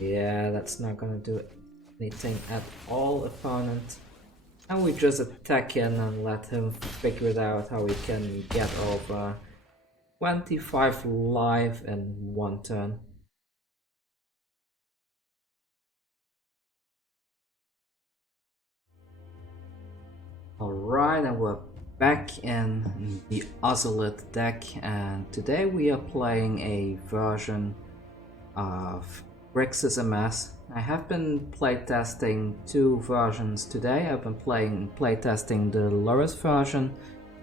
Yeah, that's not gonna do anything at all, opponent. And we just attack in and let him figure it out how he can get over 25 life in one turn. Alright, and we're back in the Ozolith deck, and today we are playing a version of GRIXIS Amass. I have been playtesting two versions today. I've been playtesting the lowest version,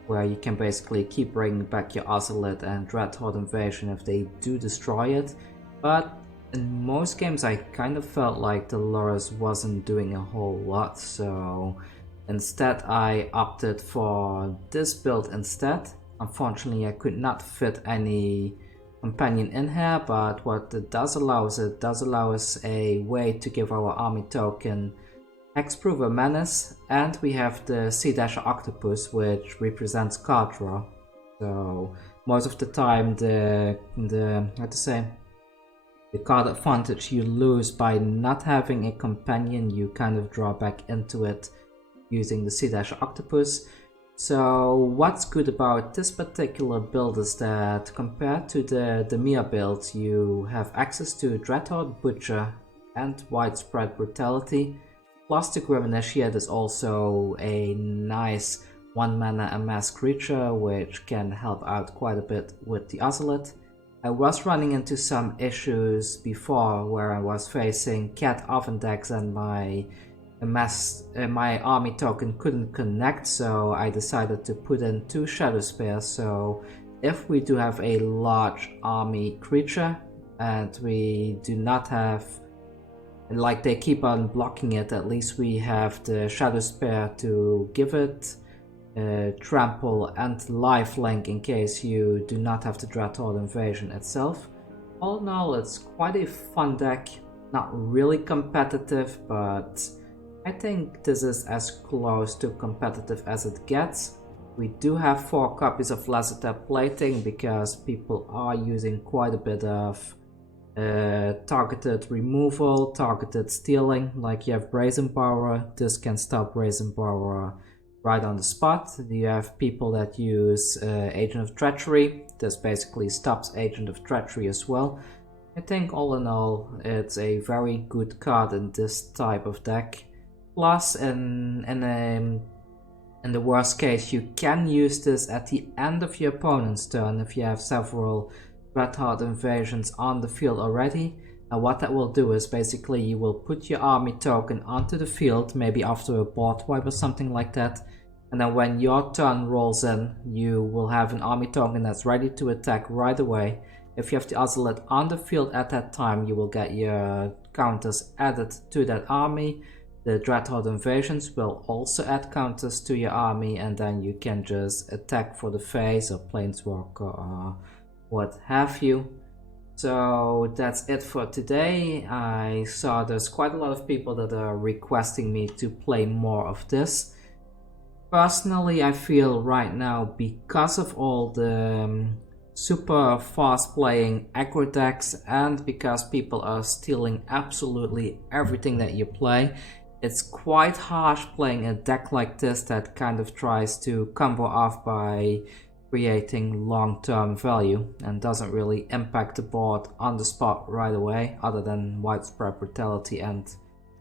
where you can basically keep bringing back your Ozolith and Dreadhorde Invasion if they do destroy it. But in most games I kind of felt like the Loras wasn't doing a whole lot, so instead I opted for this build instead. Unfortunately I could not fit any companion in here, but what it does allow us a way to give our army token Hexproof a Menace, and we have the Sea-Dasher Octopus, which represents card draw. So most of the time the card advantage you lose by not having a companion, you kind of draw back into it using the Sea-Dasher Octopus. So what's good about this particular build is that compared to the Mia build, you have access to Dreadhorde Butcher and Widespread Brutality. Plus the Grim Initiate is also a nice 1-mana Amass creature, which can help out quite a bit with the Ozolith. I was running into some issues before where I was facing cat oven decks and my army token couldn't connect, so I decided to put in 2 Shadowspear. So if we do have a large army creature and we do not have, like, they keep on blocking it, at least we have the Shadowspear to give it trample and lifelink in case you do not have the Dreadhorde Invasion itself. All in all, it's quite a fun deck, not really competitive, but I think this is as close to competitive as it gets. We do have 4 copies of Lazotep Plating because people are using quite a bit of targeted removal, targeted stealing. Like you have Brazen Borrower, this can stop Brazen Borrower right on the spot. You have people that use Agent of Treachery, this basically stops Agent of Treachery as well. I think all in all it's a very good card in this type of deck. Plus in the worst case you can use this at the end of your opponent's turn if you have several Dreadhorde Invasions on the field already. And what that will do is basically you will put your army token onto the field, maybe after a board wipe or something like that, and then when your turn rolls in, you will have an army token that's ready to attack right away. If you have the Ozolith on the field at that time, you will get your counters added to that army. The Dreadhorde Invasions will also add counters to your army, and then you can just attack for the face or Planeswalker or what have you. So that's it for today. I saw there's quite a lot of people that are requesting me to play more of this. Personally, I feel right now, because of all the super fast playing aggro decks and because people are stealing absolutely everything that you play, it's quite harsh playing a deck like this that kind of tries to combo off by creating long-term value and doesn't really impact the board on the spot right away, other than Widespread Brutality and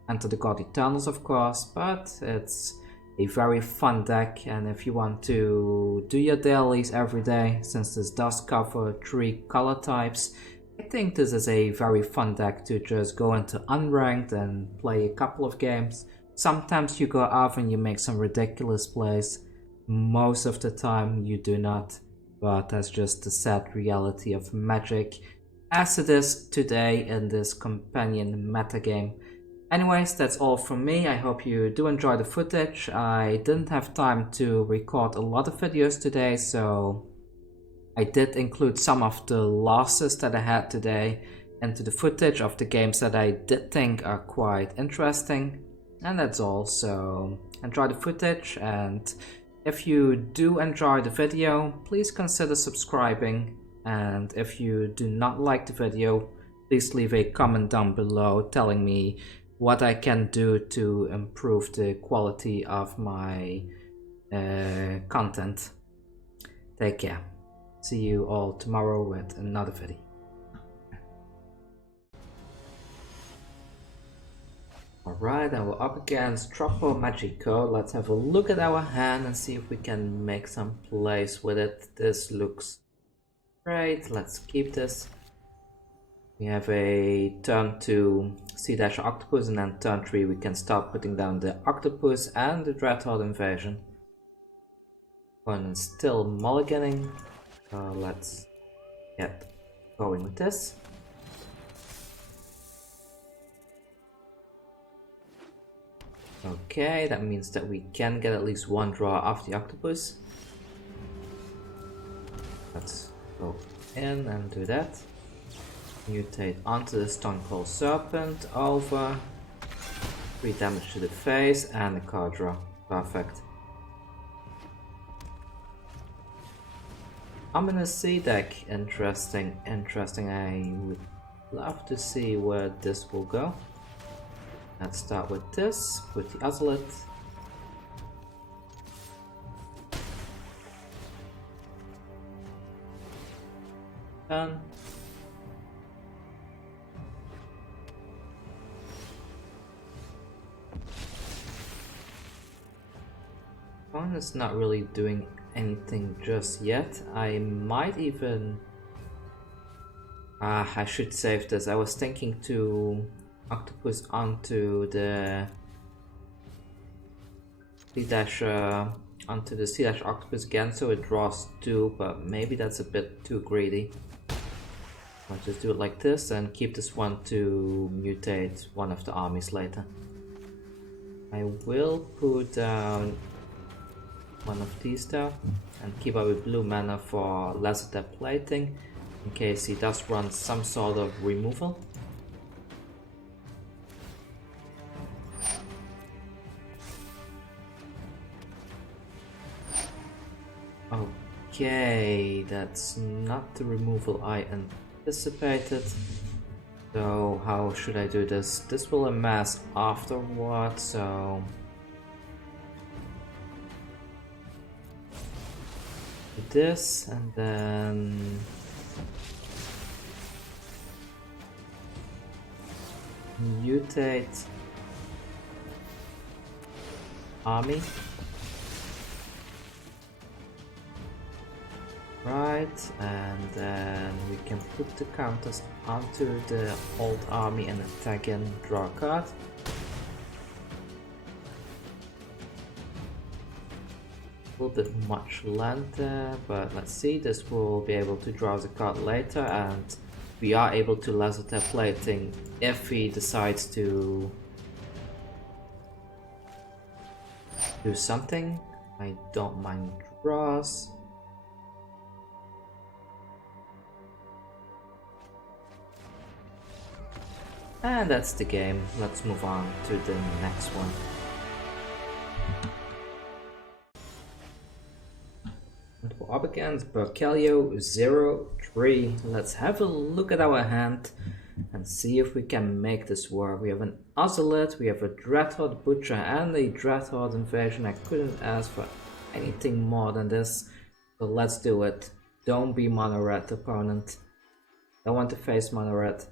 Enter the God Eternals, of course. But it's a very fun deck, and if you want to do your dailies every day, since this does cover 3 color types, I think this is a very fun deck to just go into unranked and play a couple of games. Sometimes you go off and you make some ridiculous plays. Most of the time you do not, but that's just the sad reality of Magic as it is today in this companion metagame. Anyways, that's all from me. I hope you do enjoy the footage. I didn't have time to record a lot of videos today, so I did include some of the losses that I had today into the footage of the games that I did think are quite interesting. And that's all, so enjoy the footage, and if you do enjoy the video, please consider subscribing, and if you do not like the video, please leave a comment down below telling me what I can do to improve the quality of my content. Take care. See you all tomorrow with another video. Alright, and we're up against Dreadhorde Magico. Let's have a look at our hand and see if we can make some plays with it. This looks great. Let's keep this. We have a turn 2 Sea-Dasher Octopus, and then turn 3 we can start putting down the Octopus and the Dreadhorde Invasion. Opponent's still mulliganing, so let's get going with this. Okay, that means that we can get at least one draw off the Octopus. Let's go in and do that. Mutate onto the Stonecoil Serpent, over. 3 damage to the face and a card draw. Perfect. Ominous Sea deck. Interesting, interesting. I would love to see where this will go. Let's start with this, with the Ozolith. Done. Opponent's not really doing anything just yet. I might even... I should save this. I was thinking to Octopus onto the Sea-Dasher Octopus again, so it draws 2, but maybe that's a bit too greedy. I'll just do it like this and keep this one to mutate one of the armies later. I will put down one of these though and keep up with blue mana for Lazotep Plating in case he does run some sort of removal. Okay, that's not the removal I anticipated. So how should I do this? This will amass afterward, so this and then mutate army. Right, and then we can put the counters onto the old army and attack in, draw a card. A little bit much land there, but let's see, this will be able to draw the card later, and we are able to Lazotep Plating if he decides to do something. I don't mind draws. And that's the game. Let's move on to the next one. And we're up against Berkelio 03. Let's have a look at our hand and see if we can make this work. We have an Ozolith, we have a Dreadhorde Butcher and a Dreadhorde Invasion. I couldn't ask for anything more than this. So let's do it. Don't be mono red, opponent. Don't want to face mono red.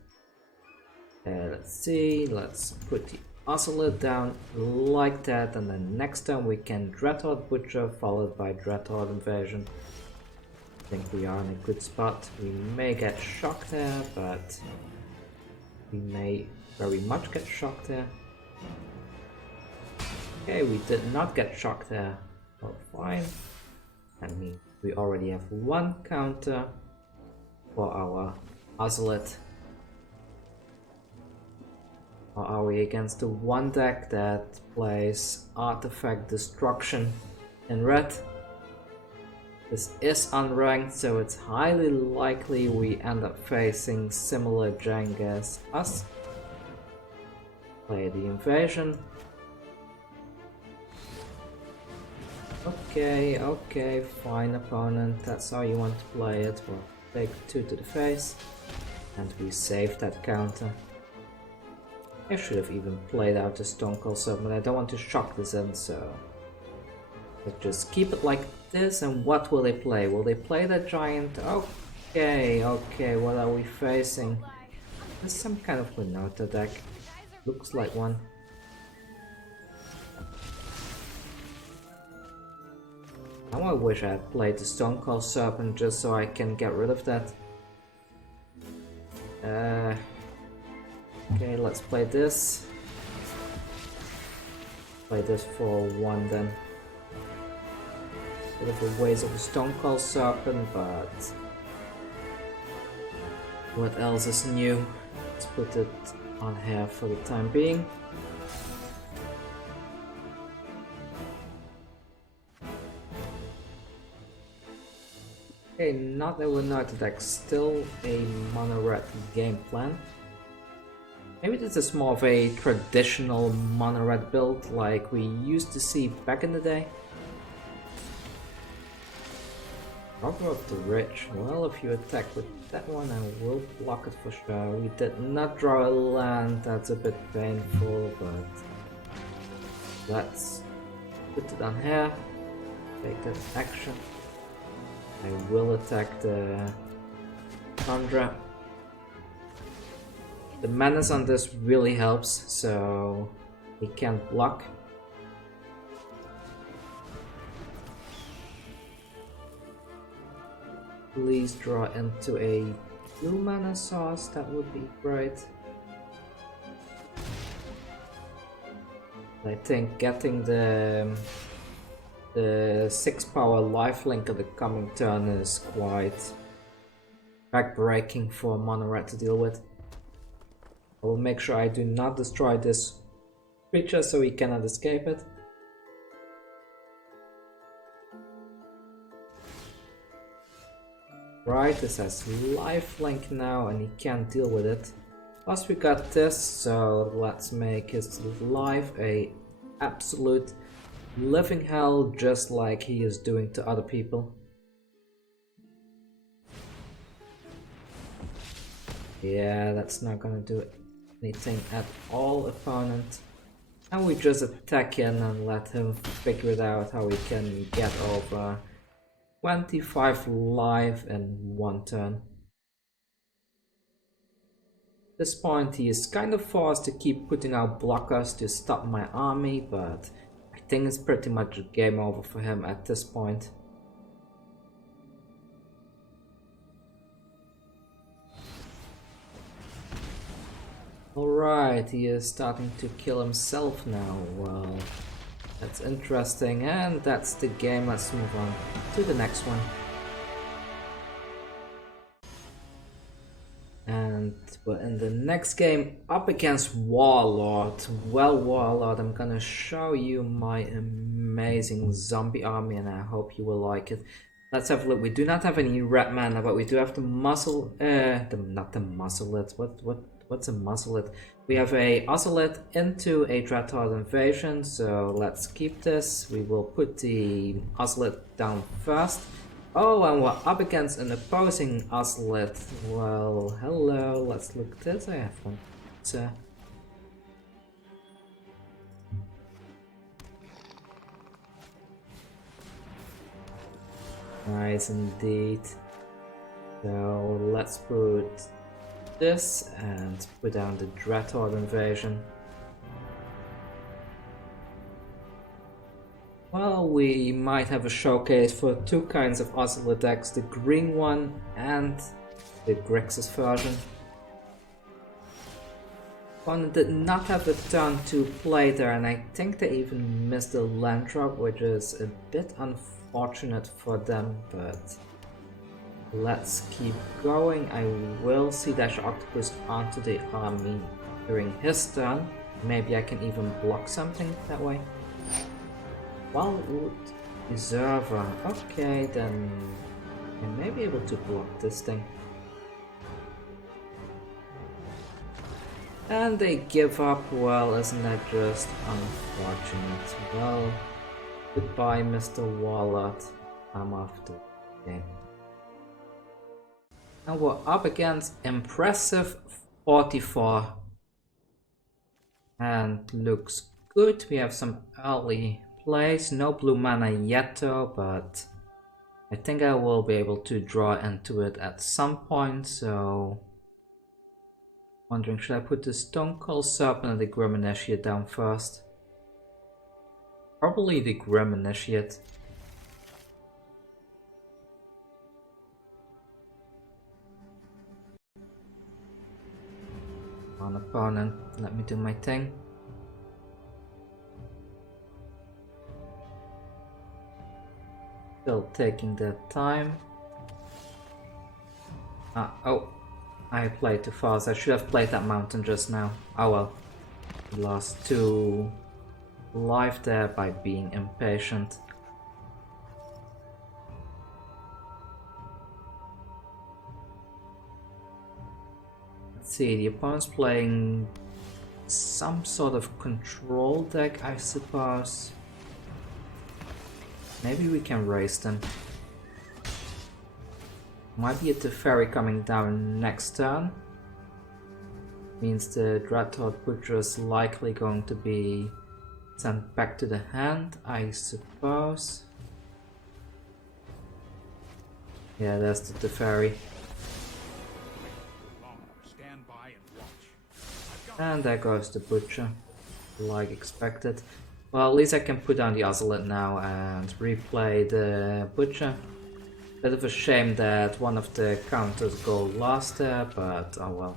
Let's see, let's put the Ozolith down like that, and then next time we can Dreadhorde Butcher followed by Dreadhorde Invasion. I think we are in a good spot. We may get shocked there, but we may very much get shocked there. Okay, we did not get shocked there. Oh, fine. That means we already have one counter for our Ozolith. Or are we against the one deck that plays Artifact Destruction in red? This is unranked, so it's highly likely we end up facing similar jank as us. Play the Invasion. Okay, fine opponent, that's how you want to play it. We'll take 2 to the face. And we saved that counter. I should have even played out the Stonecoil Serpent, but I don't want to shock this in, so... let's just keep it like this, and what will they play? Will they play the giant? Okay, what are we facing? There's some kind of Winota deck. Looks like one. Now I wish I had played the Stonecoil Serpent just so I can get rid of that. Okay, let's play this. Play this for 1 then. Bit of a waste of a Stonecoil Serpent, but what else is new? Let's put it on here for the time being. Okay, not a Winota deck, still a mono red game plan. Maybe this is more of a traditional mono red build like we used to see back in the day. Robber of the Rich. Well, if you attack with that one, I will block it for sure. We did not draw a land, that's a bit painful, but let's put it on here. Take that action. I will attack the Tundra. The menace on this really helps, so he can't block. Please draw into a blue mana source, that would be great. I think getting the 6-power lifelink of the coming turn is quite backbreaking for mono red to deal with. I will make sure I do not destroy this creature so he cannot escape it. Right, this has lifelink now and he can't deal with it. Plus we got this, so let's make his life a absolute living hell, just like he is doing to other people. Yeah, that's not gonna do anything at all, opponent. And we just attack in and let him figure it out how he can get over 25 life in 1 turn. At this point he is kind of forced to keep putting out blockers to stop my army, but I think it's pretty much game over for him at this point. Alright, he is starting to kill himself now. Well, that's interesting, and that's the game. Let's move on to the next one. And we're in the next game up against Warlord. Well, Warlord, I'm gonna show you my amazing zombie army and I hope you will like it. Let's have a look. We do not have any red mana, but we do have the muscle, not the musclet, what's a musclet? We have a Ozolith into a Dreadhorde Invasion, so let's keep this. We will put the Ozolith down first. Oh, and we're up against an opposing Ozolith. Well, hello, let's look at this. I have one. Nice indeed. So let's put this and put down the Dreadhorde Invasion. Well, we might have a showcase for 2 kinds of Ozolith decks, the green one and the GRIXIS version. One did not have a turn to play there, and I think they even missed the land drop, which is a bit unfortunate for them, but let's keep going. I will Sea-Dasher Octopus onto the army during his turn. Maybe I can even block something that way. Wildwood Reserver. Okay, then I may be able to block this thing. And they give up. Well, isn't that just unfortunate? Well, goodbye, Mr. Warlord. I'm off the game. And we're up against impressive 44. And looks good. We have some early plays. No blue mana yet though, but I think I will be able to draw into it at some point, so... Wondering, should I put the Stonecoil Serpent and the Grim Initiate down first? Probably the Grim Initiate. On opponent, let me do my thing. Still taking that time. Oh, I played too fast. I should have played that mountain just now. Oh well. Lost 2 life there by being impatient. Let's see, the opponent's playing some sort of control deck, I suppose. Maybe we can raise them. Might be a Teferi coming down next turn. Means the Dreadhorde Butcher is likely going to be sent back to the hand, I suppose. Yeah, there's the Teferi. And there goes the Butcher, like expected. Well, at least I can put down the Ozolith now and replay the Butcher. Bit of a shame that one of the counters go last there, but oh well.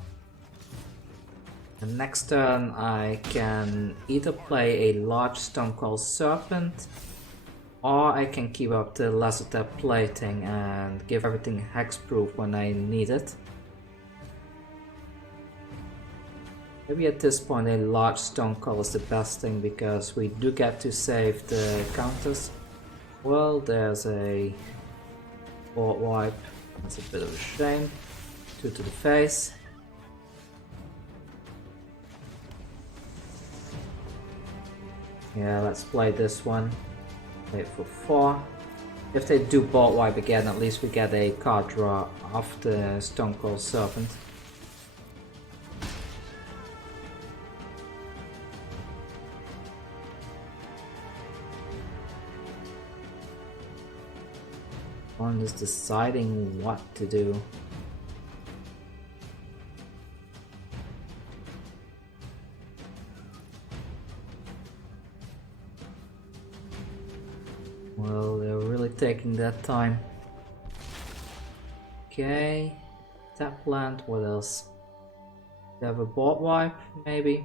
The next turn I can either play a large Stonecoil Serpent, or I can keep up the Lazotep Plating and give everything hexproof when I need it. Maybe at this point a large Stonecoil is the best thing, because we do get to save the counters. Well, there's a board wipe. That's a bit of a shame. 2 to the face. Yeah, let's play this one. Play it for 4. If they do board wipe again, at least we get a card draw off the Stonecoil Serpent. One is deciding what to do. Well, they're really taking that time. Okay, tap land, what else? They have a board wipe, maybe?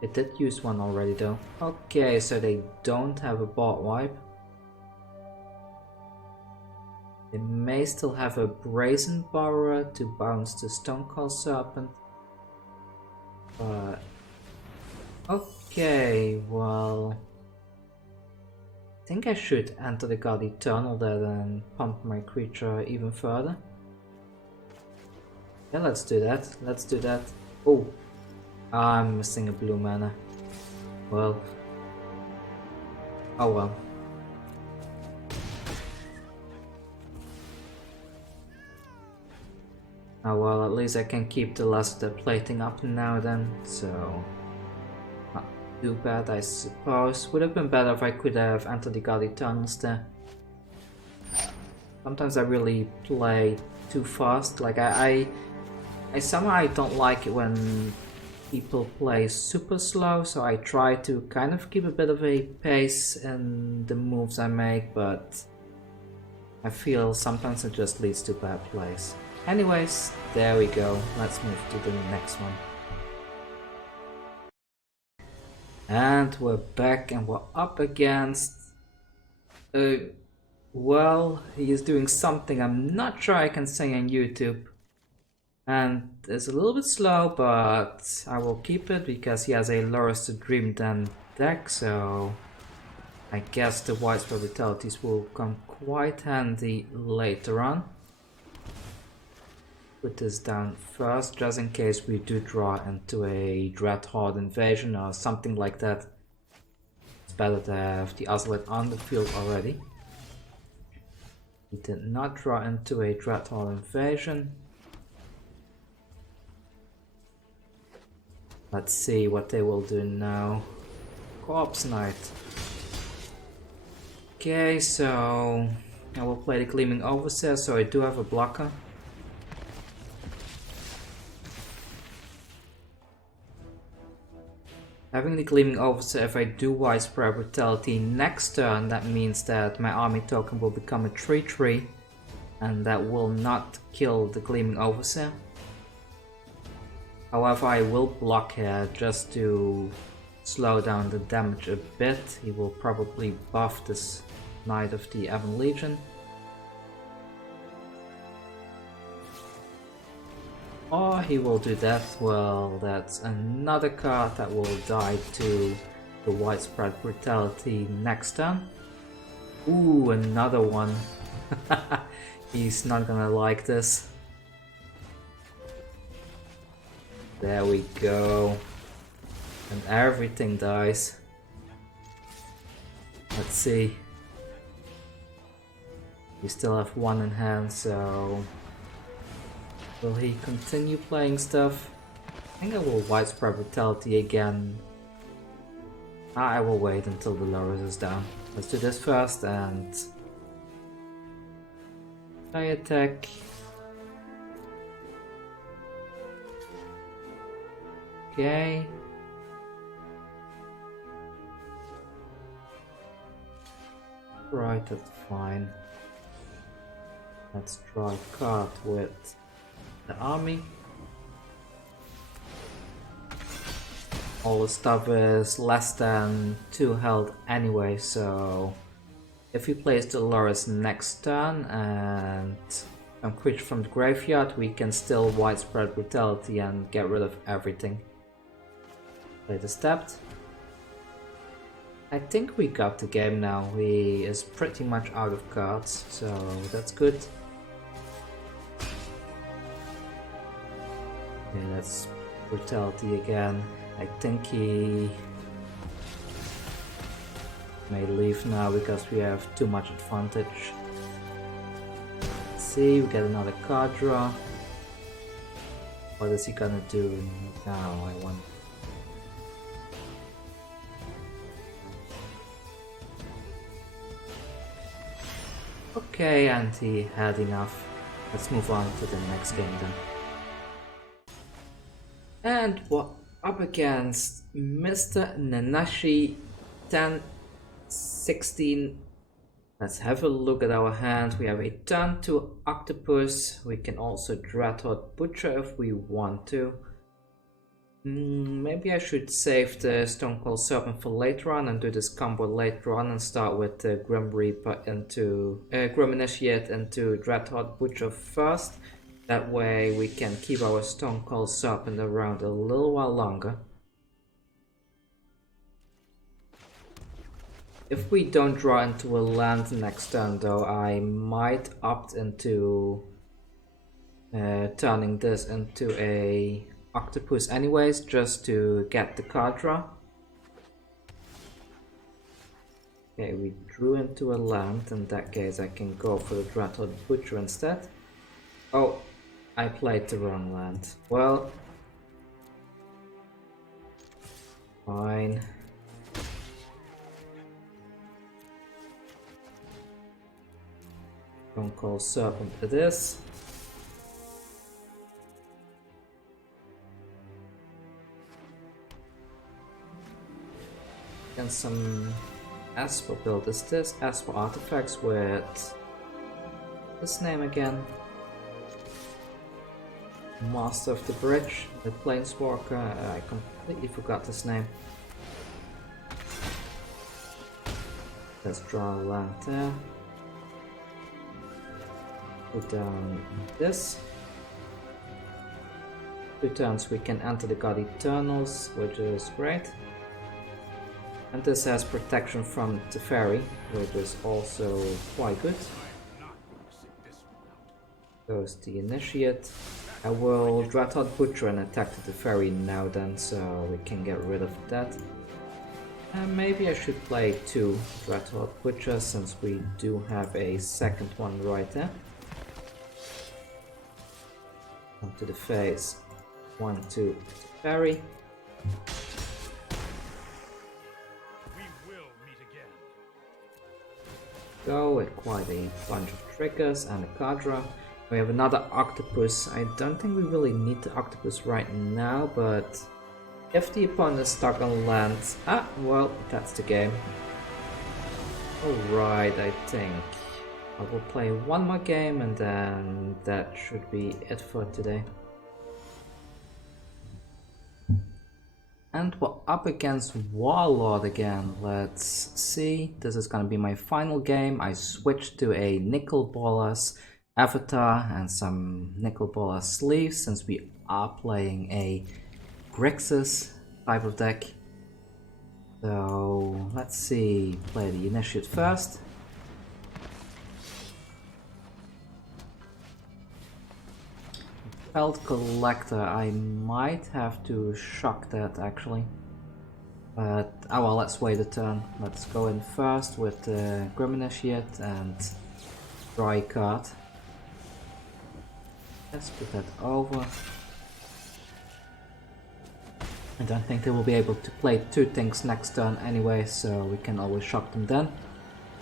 They did use one already though. Okay, so they don't have a board wipe. They may still have a Brazen Borrower to bounce the Stonecoil Serpent. But... okay, well... I think I should enter the God Eternal there and pump my creature even further. Yeah, let's do that. Let's do that. Oh, I'm missing a blue mana. Well. Oh well. Oh well, at least I can keep the Lazotep Plating up now then, so... not too bad, I suppose. Would have been better if I could have entered the God Eternals there. Sometimes I really play too fast, like I somehow don't like it when people play super slow, so I try to kind of keep a bit of a pace in the moves I make, but I feel sometimes it just leads to bad plays. Anyways, there we go. Let's move to the next one. And we're back and we're up against... well, he is doing something I'm not sure I can say on YouTube. And it's a little bit slow, but I will keep it because he has a Lures to Dream Den deck, so... I guess the Widespread Brutalities will come quite handy later on. Put this down first, just in case we do draw into a Dreadhorde Invasion or something like that. It's better to have the Ozolith on the field already. We did not draw into a Dreadhorde Invasion. Let's see what they will do now. Corpse Knight. Okay, so I will play the Gleaming Overseer, so I do have a blocker. Having the Gleaming Overseer, if I do Widespread Brutality next turn, that means that my army token will become a 3/3, and that will not kill the Gleaming Overseer. However, I will block here just to slow down the damage a bit. He will probably buff this Knight of the Ebon Legion. Or he will do that. Well, that's another card that will die to the Widespread Brutality next turn. Ooh, another one. He's not gonna like this. There we go. And everything dies. Let's see. We still have one in hand, so... will he continue playing stuff? I think I will Widespread Brutality again. I will wait until the Loris is down. Let's do this first and... I attack. Okay. Right, that's fine. Let's draw a card with the army. All the stuff is less than 2 health anyway, so if we place the Loris next turn and a creature from the graveyard, we can still Widespread Brutality and get rid of everything. Play the stepped. I think we got the game now. He is pretty much out of cards, so that's good. Okay, that's Brutality again. I think he may leave now because we have too much advantage. Let's see, we get another card draw. What is he gonna do now? I want. Okay, and he had enough. Let's move on to the next game then. And we're up against Mr. Nanashi 1016. Let's have a look at our hand. We have a turn 2 Octopus. We can also Dreadhorde Butcher if we want to. Maybe I should save the Stonecoil Serpent for later on and do this combo later on and start with the Grim Reaper into Grim Initiate into Dreadhorde Butcher first. That way we can keep our Stonecoil Serpent around a little while longer. If we don't draw into a land next turn though, I might opt into turning this into a Octopus anyways, just to get the card draw. Okay, we drew into a land. In that case I can go for the Dreadhorde Butcher instead. Oh, I played the wrong land. Well, fine. Stonecoil Serpent it is. And some Esper build is this. Esper artifacts with this name again. Master of the Bridge, the Planeswalker. I completely forgot his name. Let's draw a land there. Put down this. 2 turns we can enter the God Eternals, which is great. And this has protection from Teferi, which is also quite good. Goes the Initiate. I will Dreadhorde Butcher and attack the Teferi now then, so we can get rid of that. Maybe I should play 2 Dreadhorde Butcher since we do have a second one right there. Onto the face. 1, 2, parry. We will meet again. Go with quite a bunch of triggers and a card draw. We have another octopus. I don't think we really need the octopus right now, but if the opponent is stuck on land, well, that's the game. Alright, I think I will play one more game and then that should be it for today. And we're up against Warlord again. Let's see. This is gonna be my final game. I switched to a Nicol Bolas avatar and some Nicol Bolas sleeves since we are playing a GRIXIS type of deck. So let's see. Play the Initiate first. Pelt Collector, I might have to shock that actually. But, oh well, let's wait a turn. Let's go in first with the Grim Initiate and draw a card. Let's put that over. I don't think they will be able to play 2 things next turn anyway, so we can always shock them then.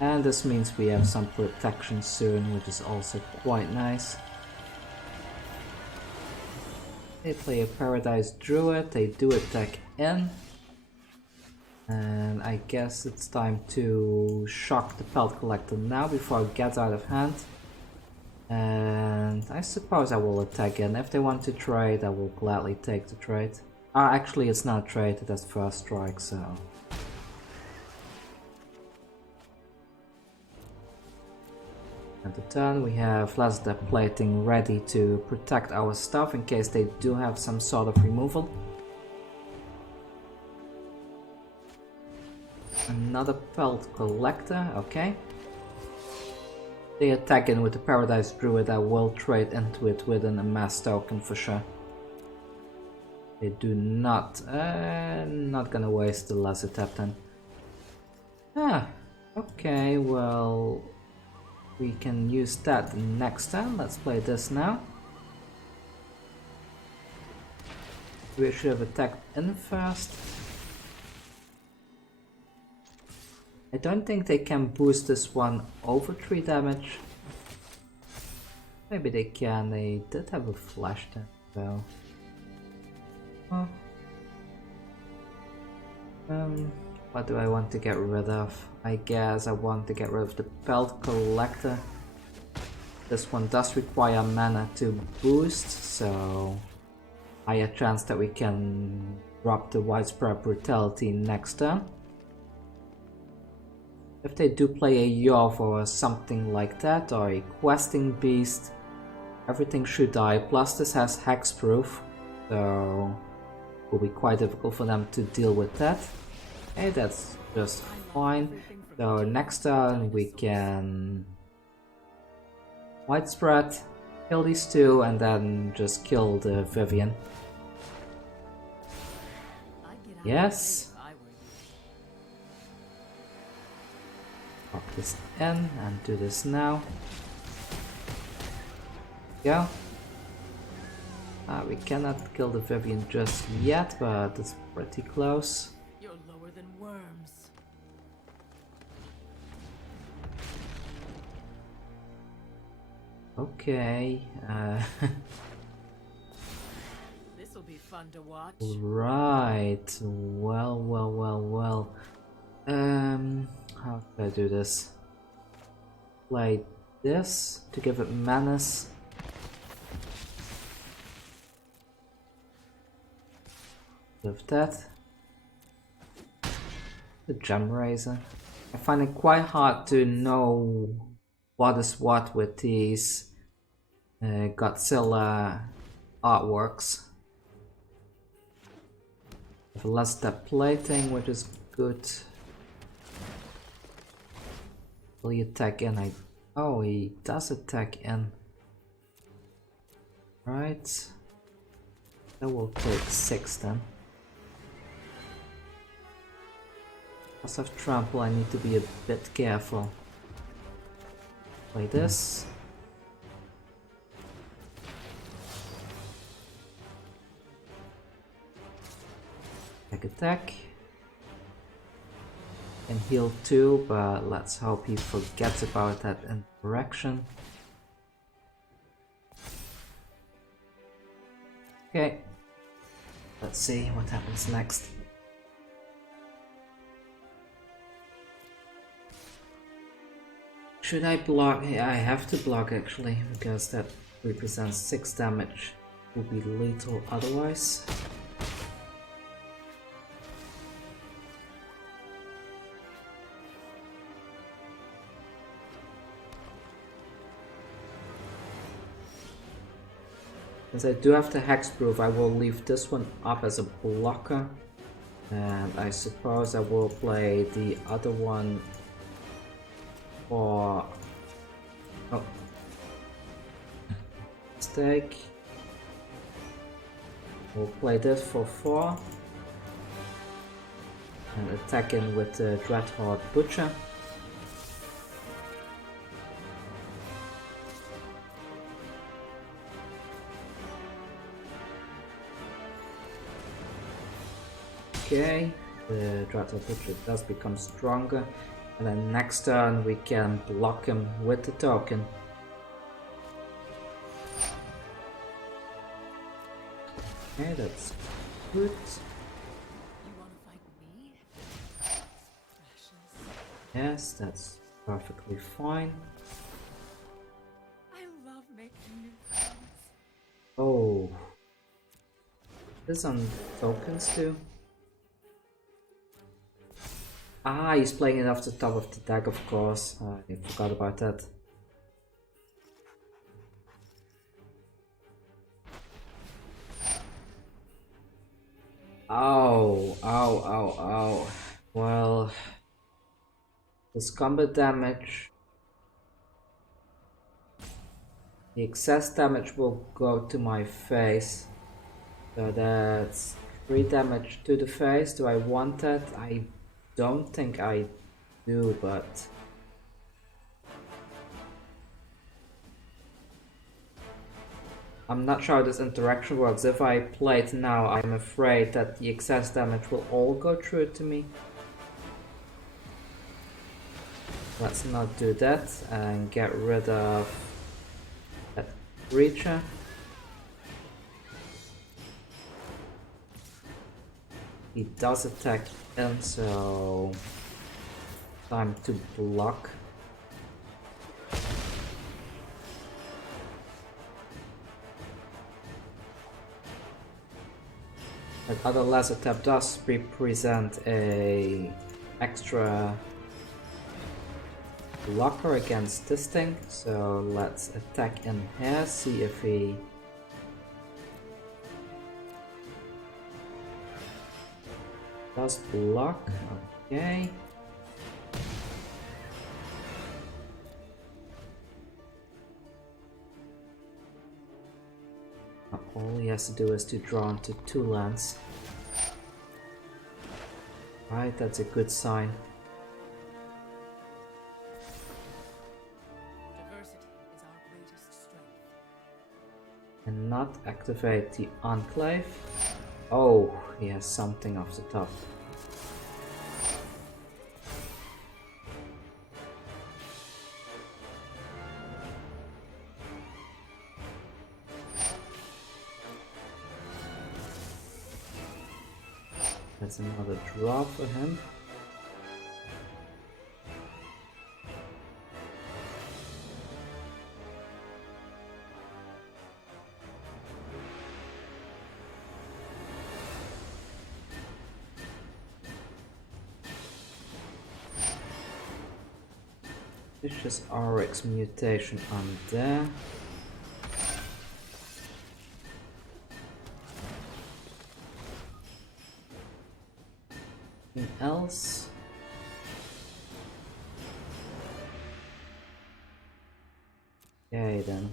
And this means we have some protection soon, which is also quite nice. They play a Paradise Druid, they do attack in. And I guess it's time to shock the Pelt Collector now before it gets out of hand. And I suppose I will attack in. If they want to trade, I will gladly take the trade. Actually it's not a trade, that's first strike, so... At the turn we have Lazotep Plating ready to protect our stuff in case they do have some sort of removal. Another Pelt Collector, okay. They attack in with the Paradise Druid, I will trade into it with an Amass token for sure. They do not, not gonna waste the Lazotep then. Okay, well... We can use that next time. Let's play this now. We should have attacked in first. I don't think they can boost this one over 3 damage. Maybe they can. They did have a flash then, so. What do I want to get rid of? I guess I want to get rid of the Pelt Collector. This one does require mana to boost, so higher chance that we can drop the Widespread Brutality next turn. If they do play a Yov or something like that, or a Questing Beast, everything should die. Plus this has Hexproof, so it will be quite difficult for them to deal with that. Hey, that's just fine. So next turn we can Widespread, kill these 2 and then just kill the Vivian. Yes. Pop this in and do this now. Go. We cannot kill the Vivian just yet, but it's pretty close. You're lower than worms. Okay. This'll be fun to watch. Right. Well. How do I do this? Play this to give it menace. With that. The Gem Razor. I find it quite hard to know what is what with these Godzilla artworks. Have Lazotep Plating, which is good. Will he attack in? Oh, he does attack in. Right. That will take 6 then. Because of trample, I need to be a bit careful. Play this. Attack. And heal too, but let's hope he forgets about that interaction. Okay. Let's see what happens next. Should I block? Yeah, I have to block actually, because that represents 6 damage. Will be lethal otherwise. Since I do have the hexproof, I will leave this one up as a blocker. And I suppose I will play the other one for... oh. Mistake. We'll play this for 4. And attack in with the Dreadhorde Butcher. Okay, the Dreadhorde Butcher does become stronger, and then next turn we can block him with the token. Okay, that's good. You want to fight me? Precious. Yes, that's perfectly fine. I love making new friends. Oh, this on tokens too. Ah, he's playing it off the top of the deck, of course. I forgot about that. Ow, ow, ow, ow. Well, this combat damage. The excess damage will go to my face. So that's 3 damage to the face. Do I want that? I don't think I do, but I'm not sure how this interaction works. If I play it now, I'm afraid that the excess damage will all go through to me. Let's not do that and get rid of that creature. He does attack in, so time to block. That other Lazotep does represent a extra blocker against this thing, so let's attack in here, see if he does block. Okay. All he has to do is to draw into 2 lands. Right, that's a good sign. Diversity is our greatest strength. And not activate the Enclave. Oh, he has something off the top. That's another draw for him. Vicious Oryx mutation on there. Anything else? Okay then.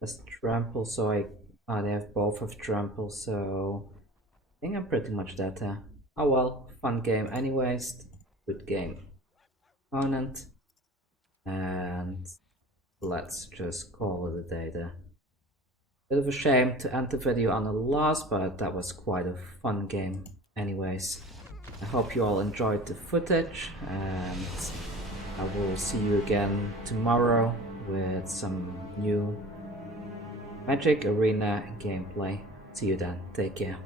Let's trample so I Oh, they have both of trample, so I think I'm pretty much dead there. Oh well, fun game anyways. Good game. Opponent. And let's just call it a day there. Bit of a shame to end the video on a loss, but that was quite a fun game anyways. I hope you all enjoyed the footage, and I will see you again tomorrow with some new Magic Arena gameplay. See you then, take care.